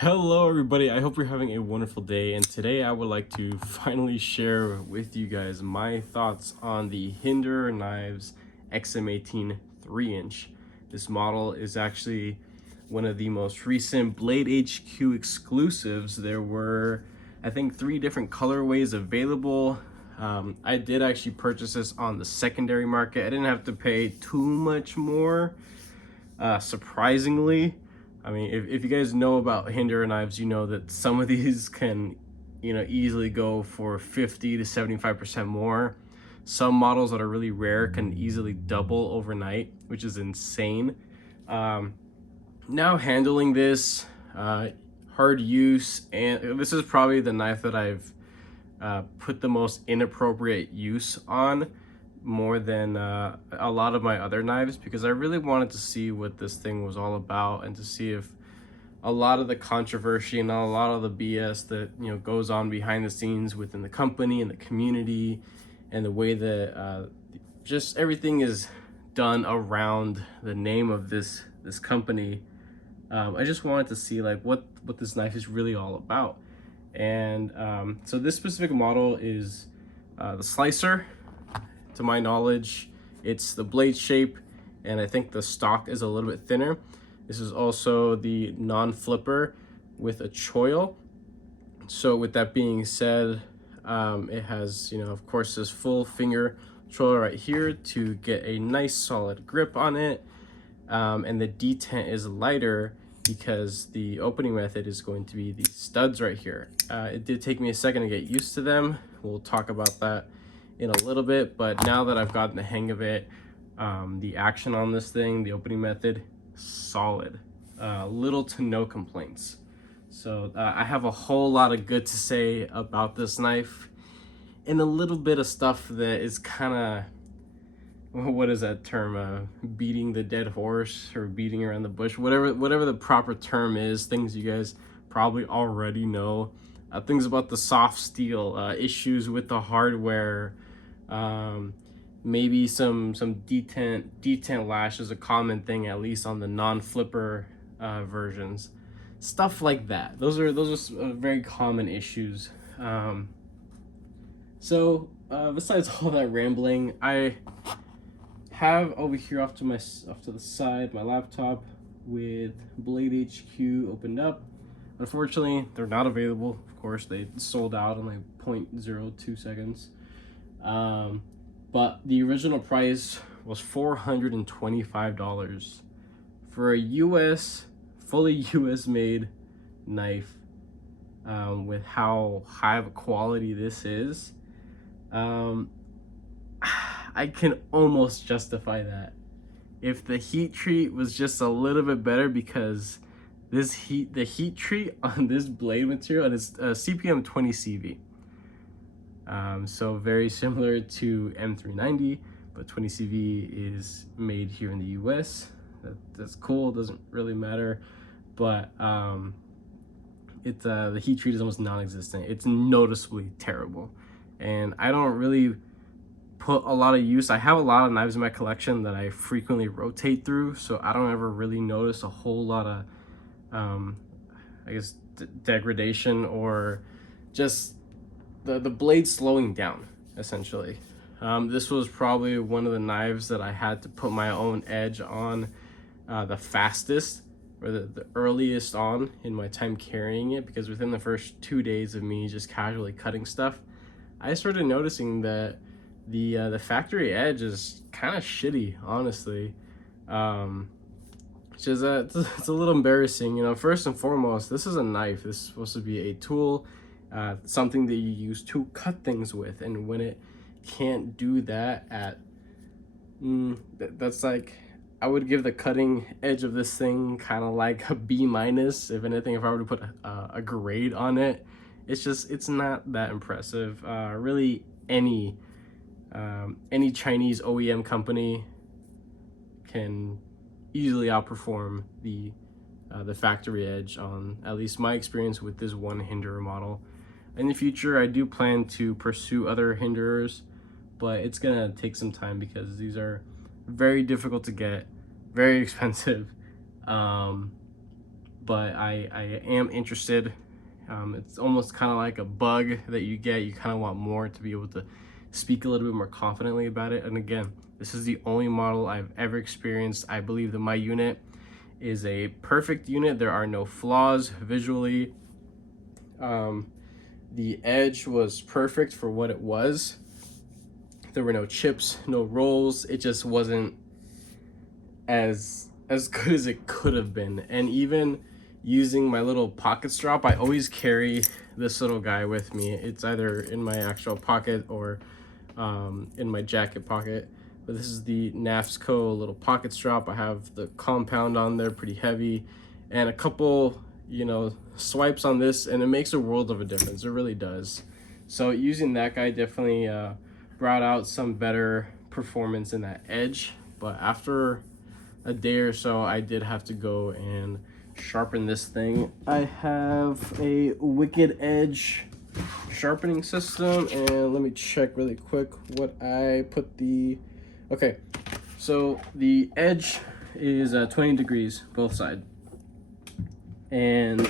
Hello everybody, I hope you're having a wonderful day, and today I would like to finally share with you guys my thoughts on the Hinderer Knives XM-18 3-inch. This model is actually one of the most recent Blade HQ exclusives. There were, I think, 3 different colorways available. I did actually purchase this on the secondary market. I didn't have to pay too much more, surprisingly. I mean, if you guys know about Hinderer knives, you know that some of these can, easily go for 50 to 75% more. Some models that are really rare can easily double overnight, which is insane. Now handling this, hard use, and this is probably the knife that I've put the most inappropriate use on, more than a lot of my other knives, because I really wanted to see what this thing was all about and to see if a lot of the controversy and a lot of the BS that goes on behind the scenes within the company and the community, and the way that just everything is done around the name of this company. I just wanted to see like what this knife is really all about. And so this specific model is the slicer. To my knowledge, it's the blade shape, and I think the stock is a little bit thinner. This is also the non-flipper with a choil. So with that being said, it has, of course, this full finger choil right here to get a nice solid grip on it. And the detent is lighter because the opening method is going to be these studs right here. It did take me a second to get used to them. We'll talk about that in a little bit, but now that I've gotten the hang of it, the action on this thing, the opening method, solid. Little to no complaints. So I have a whole lot of good to say about this knife, and a little bit of stuff that is kind of, what is that term, beating the dead horse or beating around the bush, whatever the proper term is, things you guys probably already know. Things about the soft steel, issues with the hardware, maybe some detent lash is a common thing, at least on the non-flipper versions, stuff like that. Those are very common issues. So besides all that rambling, I have over here off to the side my laptop with Blade HQ opened up. Unfortunately, they're not available. Of course, they sold out in like 0.02 seconds. But the original price was $425 for a fully US made knife, with how high of a quality this is. I can almost justify that if the heat treat was just a little bit better, because the heat treat on this blade material, and it's CPM 20 CV. So very similar to M390, but 20 CV is made here in the US. That's cool, doesn't really matter. But the heat treat is almost non-existent. It's noticeably terrible. And I don't really put a lot of use. I have a lot of knives in my collection that I frequently rotate through, so I don't ever really notice a whole lot of I guess degradation, or just the blade slowing down, essentially. This was probably one of the knives that I had to put my own edge on the fastest, or the earliest on in my time carrying it, because within the first 2 days of me just casually cutting stuff, I started noticing that the factory edge is kind of shitty, honestly. It's a little embarrassing. First and foremost, this is a knife. This is supposed to be a tool, something that you use to cut things with, and when it can't do that that's like, I would give the cutting edge of this thing kind of like a B-. If anything, if I were to put a grade on it, it's not that impressive. Really, any Chinese OEM company can easily outperform the factory edge, on at least my experience with this one Hinderer model. In the future, I do plan to pursue other Hinderers, but it's gonna take some time because these are very difficult to get, very expensive. but I am interested. It's almost kind of like a bug that you get. You kind of want more to be able to speak a little bit more confidently about it. And again, this is the only model I've ever experienced. I believe that my unit is a perfect unit. There are no flaws visually. The edge was perfect for what it was. There were no chips, no rolls. It just wasn't as good as it could have been. And even using my little pocket strap, I always carry this little guy with me. It's either in my actual pocket or in my jacket pocket. But this is the NAFSCO little pocket strap. I have the compound on there, pretty heavy, and a couple, you know, swipes on this, and it makes a world of a difference. It really does. So using that guy definitely brought out some better performance in that edge. But after a day or so, I did have to go and sharpen this thing. I have a Wicked Edge sharpening system, and let me check really quick what I put the... Okay, so the edge is 20 degrees both sides, and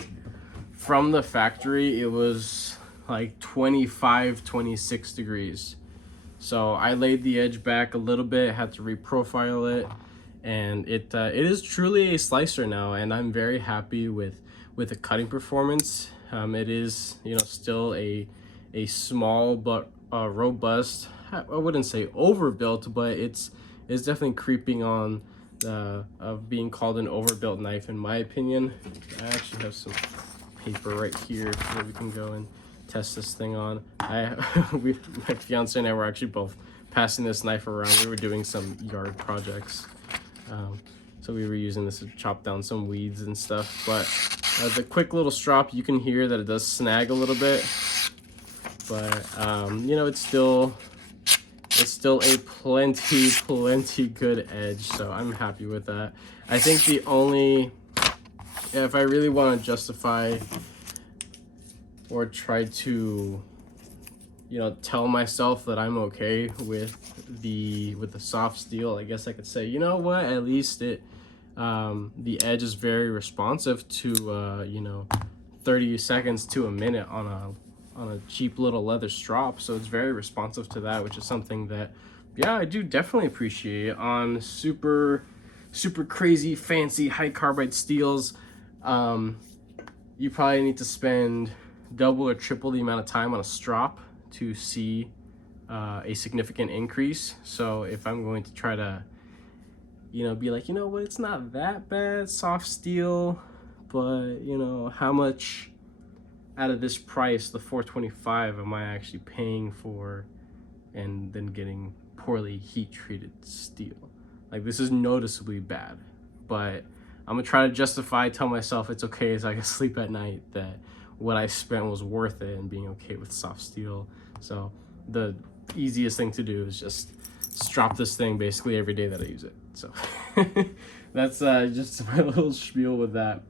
from the factory it was like 25, 26 degrees. So I laid the edge back a little bit, had to reprofile it, and it is truly a slicer now, and I'm very happy with the cutting performance. It is, you know, still a small but robust, I wouldn't say overbuilt, but it's definitely creeping on of being called an overbuilt knife in my opinion. I actually have some paper right here where we can go and test this thing on. My fiance and I were actually both passing this knife around. We were doing some yard projects, so we were using this to chop down some weeds and stuff. But the quick little strop, you can hear that it does snag a little bit, but you know, it's still a plenty good edge, so I'm happy with that. I think the only, if I really want to justify or try to, you know, tell myself that I'm okay with the soft steel, I guess I could say, you know what, at least it the edge is very responsive to you know, 30 seconds to a minute on a cheap little leather strap, so it's very responsive to that, which is something that, yeah, I do definitely appreciate. On super crazy fancy high carbide steels, you probably need to spend double or triple the amount of time on a strap to see a significant increase. So if I'm going to try to, you know, be like, you know what, it's not that bad, soft steel, but you know, how much out of this price, the $425, am I actually paying for and then getting poorly heat treated steel? Like, this is noticeably bad, but I'm gonna try to justify, tell myself it's okay so I can sleep at night, that what I spent was worth it, and being okay with soft steel. So the easiest thing to do is just strap this thing basically every day that I use it. So that's just my little spiel with that.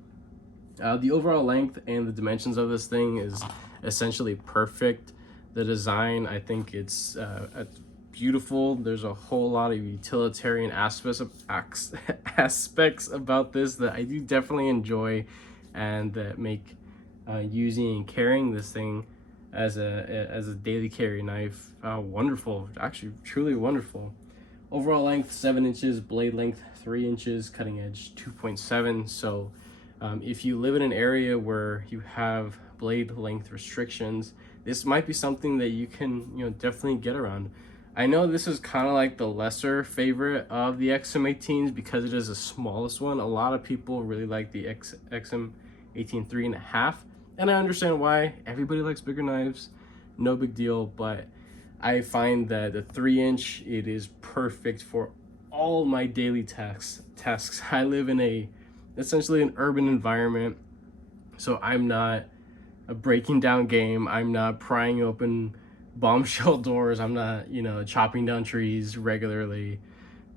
The overall length and the dimensions of this thing is essentially perfect. The design, I think it's beautiful. There's a whole lot of utilitarian aspects about this that I do definitely enjoy, and that make using and carrying this thing as a daily carry knife wonderful, actually truly wonderful. Overall length 7 inches, blade length 3 inches, cutting edge 2.7. So if you live in an area where you have blade length restrictions, this might be something that you can, you know, definitely get around. I know this is kind of like the lesser favorite of the XM-18s because it is the smallest one. A lot of people really like the XM-18 3.5, and I understand why. Everybody likes bigger knives, no big deal, but I find that the 3-inch, it is perfect for all my daily tasks. I live in essentially an urban environment, so I'm not a breaking down game. I'm not prying open bombshell doors. I'm not, you know, chopping down trees regularly.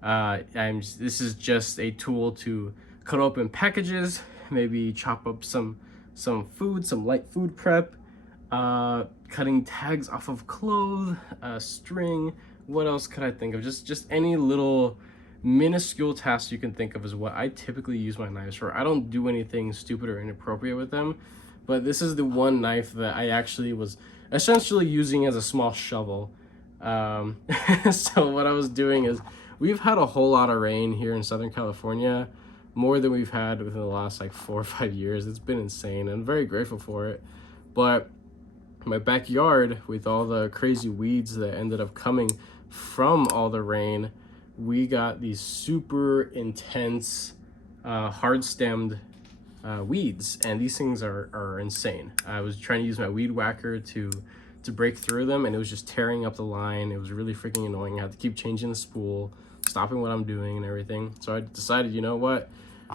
This is just a tool to cut open packages, maybe chop up some food, some light food prep, cutting tags off of clothes, string. What else could I think of? Just any little minuscule tasks you can think of is what I typically use my knives for. I don't do anything stupid or inappropriate with them, but this is the one knife that I actually was essentially using as a small shovel. So what I was doing is, we've had a whole lot of rain here in Southern California, more than we've had within the last like 4 or 5 years. It's been insane. I'm very grateful for it. But my backyard, with all the crazy weeds that ended up coming from all the rain, we got these super intense hard-stemmed weeds, and these things are insane. I was trying to use my weed whacker to break through them, and it was just tearing up the line. It was really freaking annoying. I had to keep changing the spool, stopping what I'm doing and everything. So I decided, you know what,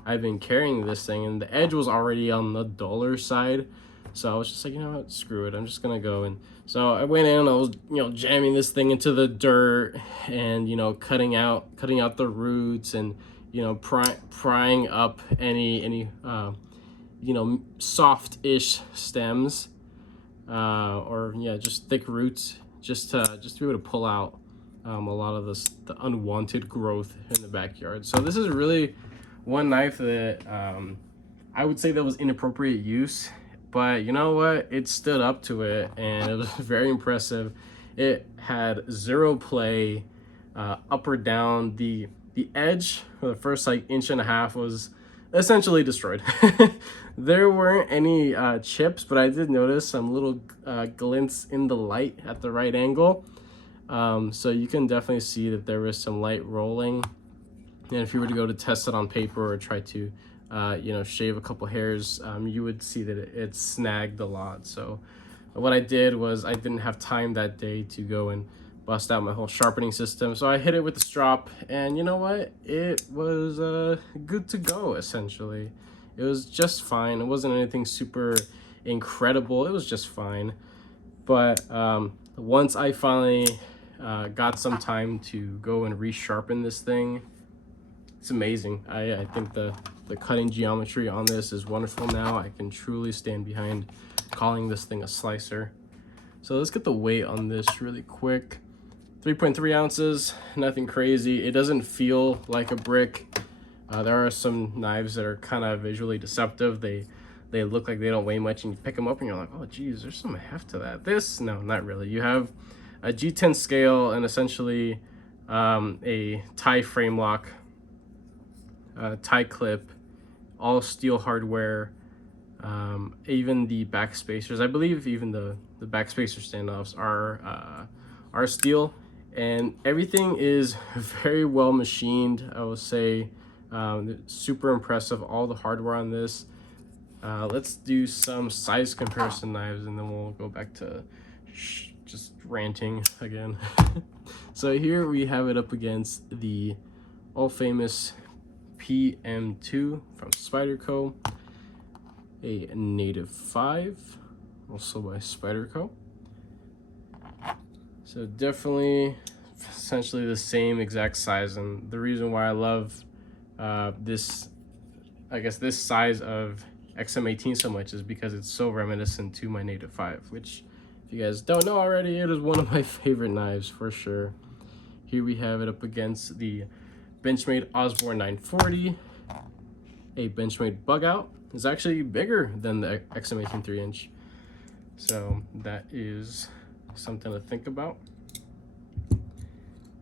I've been carrying this thing, and the edge was already on the duller side. So I was just like, you know what, screw it, I'm just gonna go. And so I went in, I was, jamming this thing into the dirt, and, cutting out the roots, and, prying up any soft-ish stems, or just thick roots, just to be able to pull out a lot of the unwanted growth in the backyard. So this is really one knife that I would say that was inappropriate use, but you know what, it stood up to it, and it was very impressive. It had zero play, up or down. The edge for the first like inch and a half was essentially destroyed. There weren't any chips, but I did notice some little glints in the light at the right angle. So you can definitely see that there was some light rolling. And if you were to go to test it on paper or try to, shave a couple hairs, you would see that it snagged a lot. So what I did was, I didn't have time that day to go and bust out my whole sharpening system. So I hit it with the strop, and you know what? It was good to go, essentially. It was just fine. It wasn't anything super incredible. It was just fine. But once I finally got some time to go and resharpen this thing, it's amazing. I think the cutting geometry on this is wonderful now. I can truly stand behind calling this thing a slicer. So let's get the weight on this really quick. 3.3 ounces, nothing crazy. It doesn't feel like a brick. There are some knives that are kind of visually deceptive. They look like they don't weigh much, and you pick them up and you're like, oh geez, there's some heft to that. This, no, not really. You have a G10 scale and essentially a tie frame lock, tie clip, all steel hardware, even the back spacers. I believe even the back spacer standoffs are steel, and everything is very well machined. I will say, super impressive, all the hardware on this. Let's do some size comparison knives, and then we'll go back to just ranting again. So here we have it up against the all famous PM2 from Spyderco, a native 5, also by Spyderco. So definitely essentially the same exact size, and the reason why I love this size of XM-18 so much is because it's so reminiscent to my native 5, which, if you guys don't know already, it is one of my favorite knives for sure. Here we have it up against the Benchmade Osborne 940, a Benchmade bug out. It's actually bigger than the XM-18 3-inch, so that is something to think about.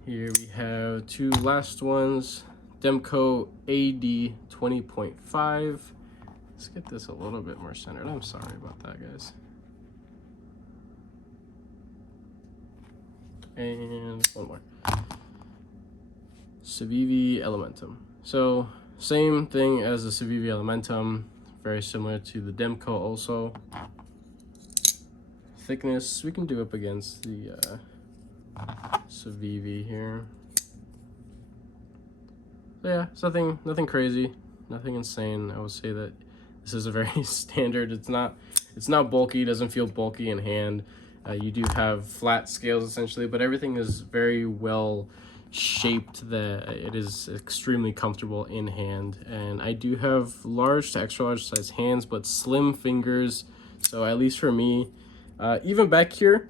Here we have two last ones, Demco AD 20.5. Let's get this a little bit more centered. I'm sorry about that, guys. And one more, Civivi Elementum. So same thing as the Civivi Elementum, very similar to the Demco also. Thickness we can do up against the Civivi here. So yeah, it's nothing crazy, nothing insane. I would say that this is a very standard. It's not bulky. It doesn't feel bulky in hand. You do have flat scales essentially, but everything is very well shaped that it is extremely comfortable in hand. And I do have large to extra large size hands, but slim fingers. So at least for me, even back here,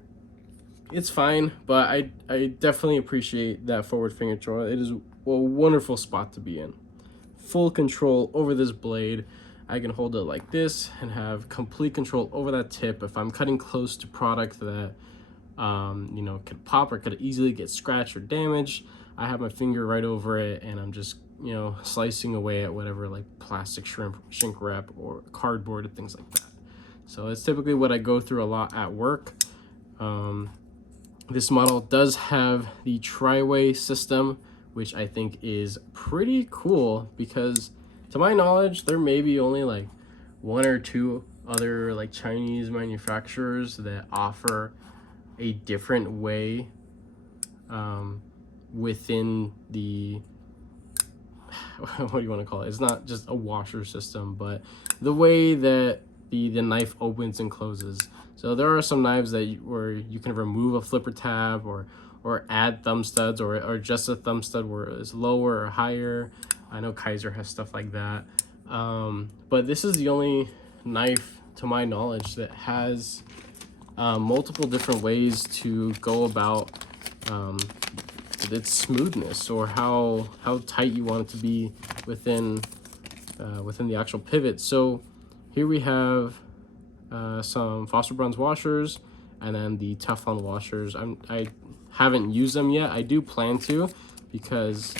it's fine, but I definitely appreciate that forward finger control. It is wonderful spot to be in. Full control over this blade. I can hold it like this and have complete control over that tip. If I'm cutting close to product that you know, could pop or could easily get scratched or damaged, I have my finger right over it and I'm just, you know, slicing away at whatever, like plastic shrink wrap or cardboard and things like that. So it's typically what I go through a lot at work. This model does have the Triway system, which I think is pretty cool because to my knowledge, there may be only like 1 or 2 other like Chinese manufacturers that offer a different way within the, what do you want to call it? It's not just a washer system, but the way that the knife opens and closes. So there are some knives where you can remove a flipper tab or add thumb studs or just a thumb stud where it's lower or higher. I know Kaiser has stuff like that. But this is the only knife, to my knowledge, that has multiple different ways to go about its smoothness or how tight you want it to be within the actual pivot. So here we have some phosphor bronze washers and then the Teflon washers. I haven't used them yet. I do plan to because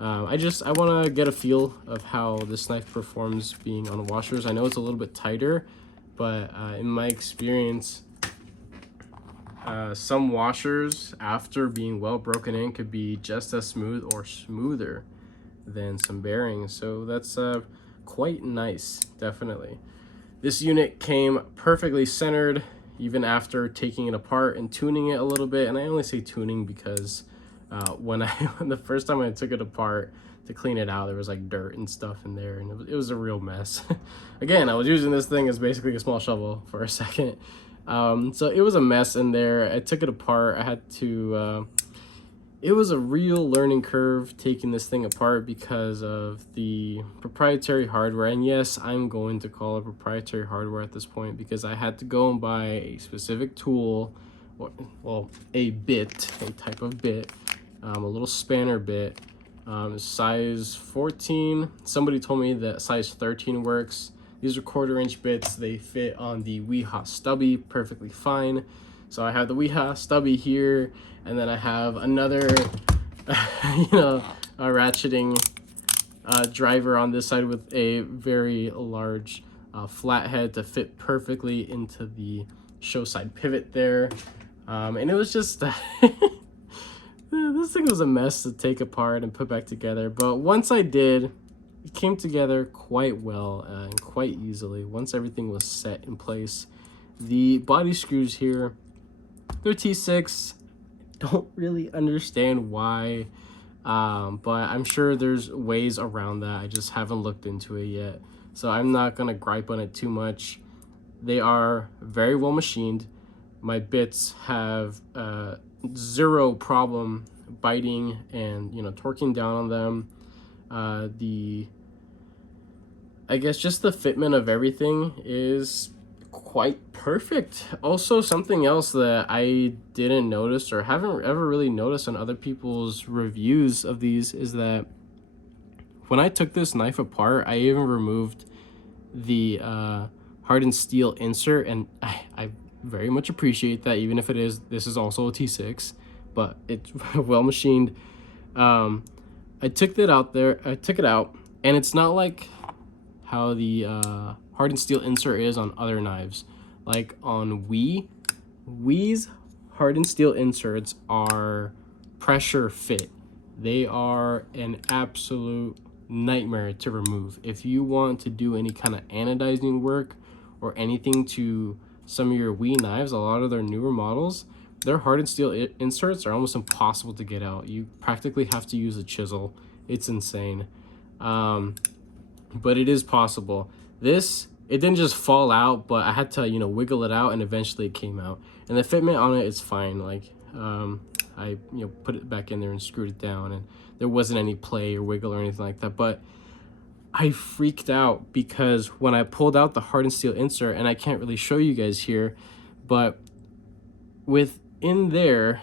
I want to get a feel of how this knife performs being on washers. I know it's a little bit tighter, but in my experience, some washers after being well broken in could be just as smooth or smoother than some bearings. So that's quite nice, definitely. This unit came perfectly centered even after taking it apart and tuning it a little bit. And I only say tuning because when the first time I took it apart to clean it out, there was like dirt and stuff in there, and it was a real mess. Again, I was using this thing as basically a small shovel for a second. So it was a mess in there. I took it apart. I had to, it was a real learning curve taking this thing apart because of the proprietary hardware. And yes, I'm going to call it proprietary hardware at this point because I had to go and buy a specific tool, well, a type of bit, a little spanner bit, size 14. Somebody told me that size 13 works. These are 1/4-inch bits. They fit on the Weehaw stubby perfectly fine. So I have the Weehaw stubby here, and then I have another, you know, a ratcheting driver on this side with a very large flathead to fit perfectly into the show side pivot there. And it was just, this thing was a mess to take apart and put back together. But once I did, it came together quite well and quite easily once everything was set in place. The body screws here, they're T6. Don't really understand why, but I'm sure there's ways around that. I just haven't looked into it yet, so I'm not gonna gripe on it too much. They are very well machined. My bits have zero problem biting and, you know, torquing down on them. I guess just the fitment of everything is quite perfect. Also, something else that I didn't notice or haven't ever really noticed on other people's reviews of these is that when I took this knife apart, I even removed the hardened steel insert, and I very much appreciate that, even if this is also a T6, but it's well machined. I took it out, and it's not like how the hardened steel insert is on other knives. Like on Wee's hardened steel inserts are pressure fit. They are an absolute nightmare to remove. If you want to do any kind of anodizing work or anything to some of your Wee knives, a lot of their newer models, their hardened steel inserts are almost impossible to get out. You practically have to use a chisel. It's insane. But it is possible. This, it didn't just fall out, but I had to, you know, wiggle it out, and eventually it came out. And the fitment on it is fine. Like, I, you know, put it back in there and screwed it down, and there wasn't any play or wiggle or anything like that. But I freaked out because when I pulled out the hardened steel insert, and I can't really show you guys here, but within there,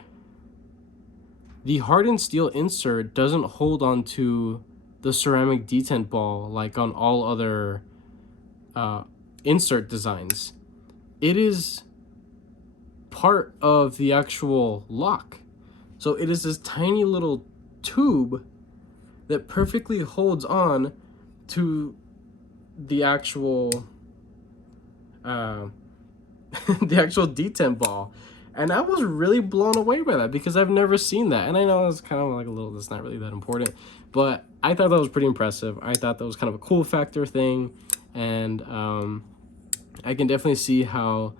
the hardened steel insert doesn't hold onto the ceramic detent ball like on all other insert designs. It is part of the actual lock. So it is this tiny little tube that perfectly holds on to the actual the actual detent ball. And I was really blown away by that because I've never seen that. And I know it's kind of like a little, it's not really that important, but I thought that was pretty impressive. I thought that was kind of a cool factor thing. And I can definitely see how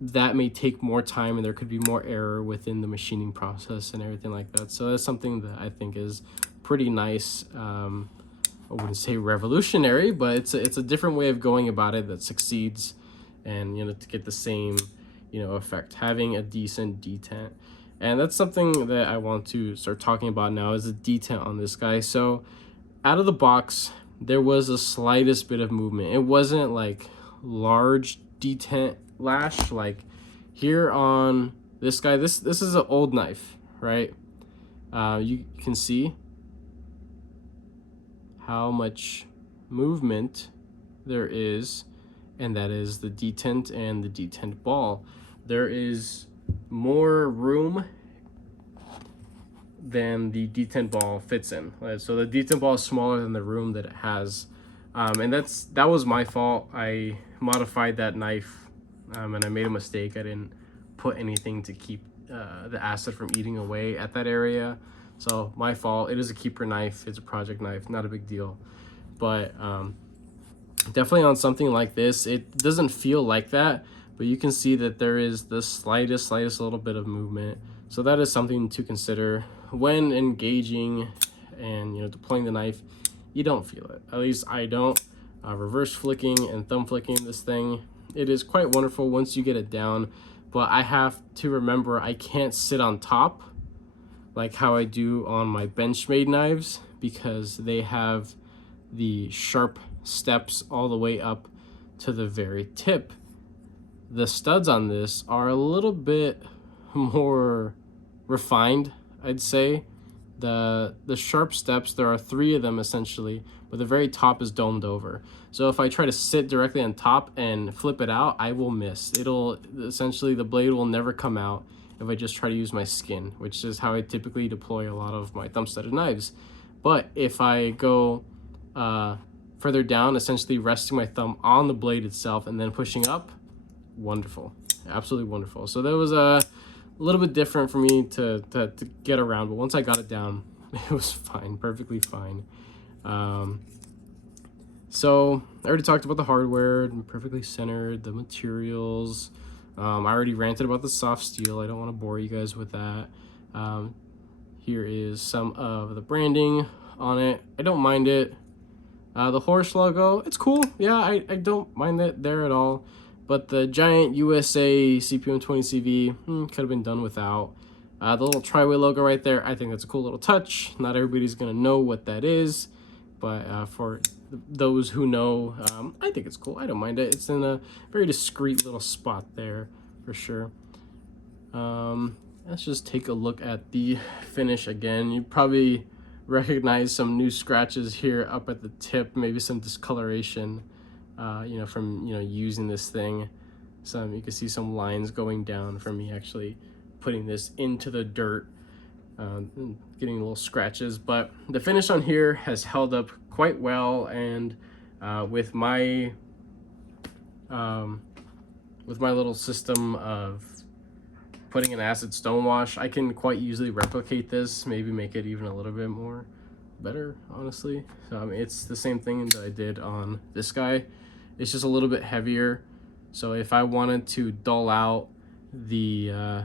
that may take more time and there could be more error within the machining process and everything like that. So that's something that I think is pretty nice. I wouldn't say revolutionary, but it's a different way of going about it that succeeds, and to get the same effect, having a decent detent. And that's something that I want to start talking about now, is the detent on this guy. So out of the box, there was the slightest bit of movement. It wasn't like large detent lash like here on this guy. This is an old knife, right? You can see how much movement there is, and that is the detent and the detent ball. There is more room than the detent ball fits in. So the detent ball is smaller than the room that it has, and that was my fault. I modified that knife, and I made a mistake. I didn't put anything to keep the acid from eating away at that area. So my fault. It is a keeper knife. It's a project knife, not a big deal. But definitely on something like this, it doesn't feel like that, but you can see that there is the slightest little bit of movement. So that is something to consider when engaging and deploying the knife. You don't feel it. At least I don't. Reverse flicking and thumb flicking this thing, it is quite wonderful once you get it down. But I have to remember I can't sit on top like how I do on my Benchmade knives, because they have the sharp steps all the way up to the very tip. The studs on this are a little bit more refined, I'd say. The sharp steps, there are 3 of them essentially, but the very top is domed over. So if I try to sit directly on top and flip it out, I will miss. It'll essentially, the blade will never come out if I just try to use my skin, which is how I typically deploy a lot of my thumb-studded knives. But if I go further down, essentially resting my thumb on the blade itself and then pushing up, wonderful, absolutely wonderful. So that was a little bit different for me to get around, but once I got it down, it was fine, perfectly fine. So I already talked about the hardware, perfectly centered, the materials. I already ranted about the soft steel. I don't want to bore you guys with that. Here is some of the branding on it. I don't mind it. The horse logo, it's cool. Yeah, I don't mind it there at all. But the giant USA CPM20CV could have been done without. The little Triway logo right there, I think that's a cool little touch. Not everybody's going to know what that is, but for those who know, I think it's cool. I don't mind it. It's in a very discreet little spot there for sure. Let's just take a look at the finish again. You probably recognize some new scratches here up at the tip, maybe some discoloration, from using this thing. You can see some lines going down from me actually putting this into the dirt, getting little scratches. But the finish on here has held up quite well, and with my little system of putting an acid stonewash, I can quite easily replicate this, maybe make it even a little bit more better, honestly. So it's the same thing that I did on this guy. It's just a little bit heavier. So if I wanted to dull out the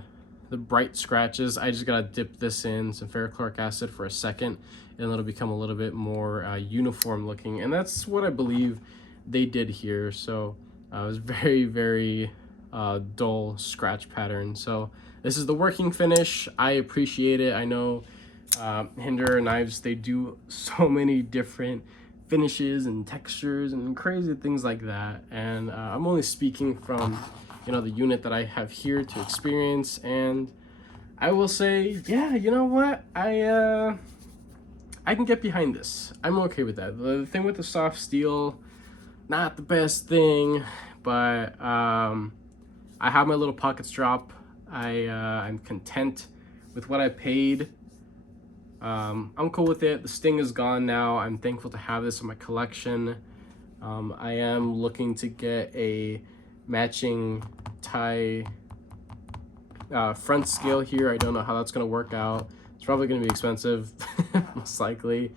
bright scratches, I just gotta dip this in some ferrochloric acid for a second, and it'll become a little bit more uniform looking. And that's what I believe they did here. So it was very dull scratch pattern. So this is the working finish. I appreciate it. I know Hinderer knives, they do so many different finishes and textures and crazy things like that, and I'm only speaking from the unit that I have here to experience, and I will say, yeah, you know what? I can get behind this. I'm okay with that. The thing with the soft steel, not the best thing, but I have my little pocket strap. I'm content with what I paid. I'm cool with it. The sting is gone now. I'm thankful to have this in my collection. I am looking to get a matching tie front scale here. I don't know how that's going to work out. It's probably going to be expensive, most likely.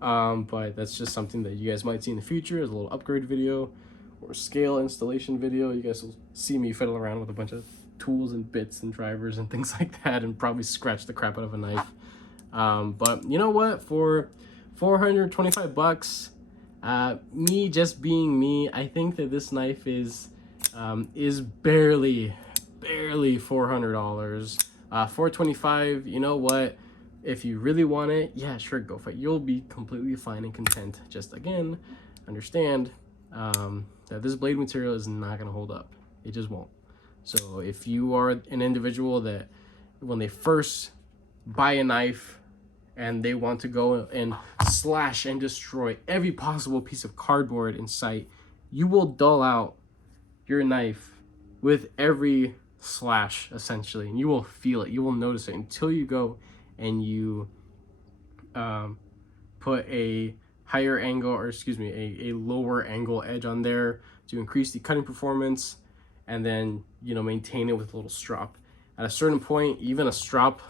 But that's just something that you guys might see in the future as a little upgrade video or scale installation video. You guys will see me fiddle around with a bunch of tools and bits and drivers and things like that, and probably scratch the crap out of a knife. But you know what? For 425 bucks, me just being me, I think that this knife is barely $400. 425, you know what? If you really want it, yeah, sure, go for it. You'll be completely fine and content. Just again, understand that this blade material is not gonna hold up. It just won't. So if you are an individual that when they first buy a knife and they want to go and slash and destroy every possible piece of cardboard in sight, you will dull out your knife with every slash, essentially, and you will feel it. You will notice it until you go and you put a higher angle, or excuse me, a lower angle edge on there to increase the cutting performance, and then, you know, maintain it with a little strop. At a certain point, even a strop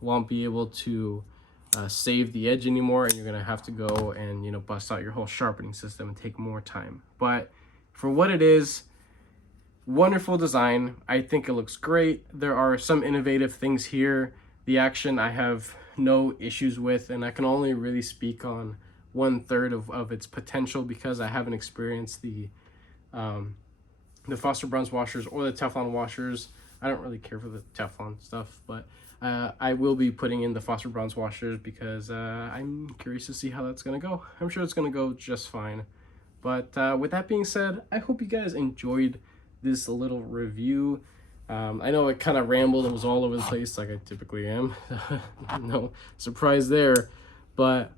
won't be able to save the edge anymore, and you're gonna have to go and, you know, bust out your whole sharpening system and take more time. But for what it is, wonderful design. I think it looks great. There are some innovative things here. The action I have no issues with, and I can only really speak on 1/3 of its potential because I haven't experienced the Foster bronze washers or the Teflon washers. I don't really care for the Teflon stuff, but I will be putting in the Foster bronze washers because I'm curious to see how that's gonna go. I'm sure it's gonna go just fine. But with that being said, I hope you guys enjoyed this little review. I know it kind of rambled and was all over the place like I typically am. No surprise there. But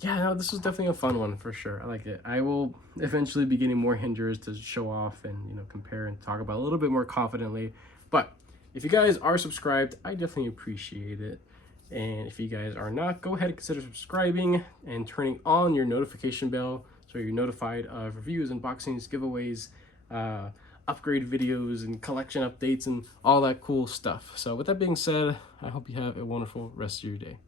yeah, no, this was definitely a fun one for sure. I like it. I will eventually be getting more Hinderers to show off and, you know, compare and talk about a little bit more confidently. But if you guys are subscribed, I definitely appreciate it. And if you guys are not, go ahead and consider subscribing and turning on your notification bell so you're notified of reviews, unboxings, giveaways, upgrade videos, and collection updates, and all that cool stuff. So with that being said, I hope you have a wonderful rest of your day.